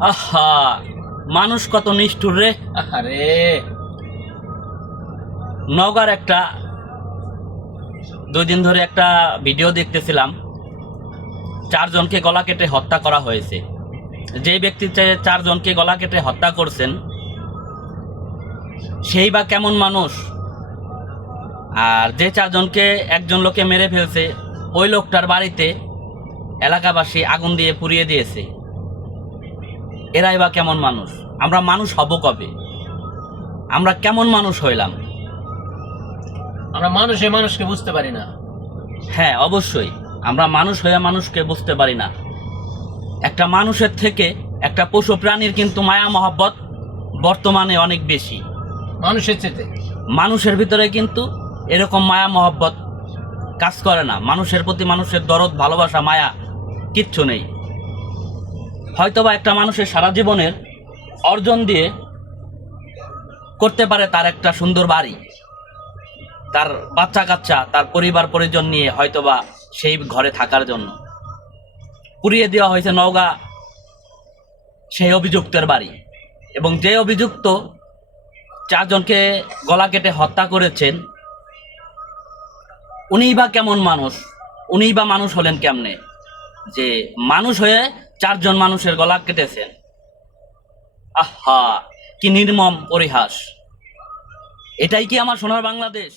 আহা, মানুষ কত নিষ্ঠুর রে। আরে নওগাঁর একটা 2 দিন ধরে একটা ভিডিও দেখতেছিলাম, 4 জনকে গলা কেটে হত্যা করা হয়েছে। যে ব্যক্তি 4 জনকে গলা কেটে হত্যা করছেন সেই বা কেমন মানুষ, আর যে 4 জনকে একজন লোকে মেরে ফেলছে ওই লোকটার বাড়িতে এলাকাবাসী আগুন দিয়ে পুড়িয়ে দিয়েছে। এরাই বা কেমন মানুষ? আমরা মানুষ হব কবে? আমরা কেমন মানুষ হইলাম? আমরা মানুষকে বুঝতে পারি না। হ্যাঁ, অবশ্যই আমরা মানুষ হয়ে মানুষকে বুঝতে পারি না। একটা মানুষের থেকে একটা পশু প্রাণীর কিন্তু মায়া মহব্বত বর্তমানে অনেক বেশি। মানুষের চেতে মানুষের ভিতরে কিন্তু এরকম মায়া মহব্বত কাজ করে না। মানুষের প্রতি মানুষের দরদ, ভালোবাসা, মায়া কিচ্ছু নেই। হয়তোবা একটা মানুষের সারা জীবনের অর্জন দিয়ে করতে পারে তার একটা সুন্দর বাড়ি, তার বাচ্চা কাচ্চা, তার পরিবার পরিজন নিয়ে হয়তোবা সেই ঘরে থাকার জন্য পুড়িয়ে দেওয়া হয়েছে নওগাঁ সেই অভিযুক্তের বাড়ি। এবং যে অভিযুক্ত 4 জনকে গলা কেটে হত্যা করেছেন উনিই বা কেমন মানুষ? উনিই বা মানুষ হলেন কেমনে যে মানুষ হয়ে 4 জন মানুষের গলা কেটেছেন? আহা, কি নির্মম পরিহাস! এটাই কি আমার সোনার বাংলাদেশ?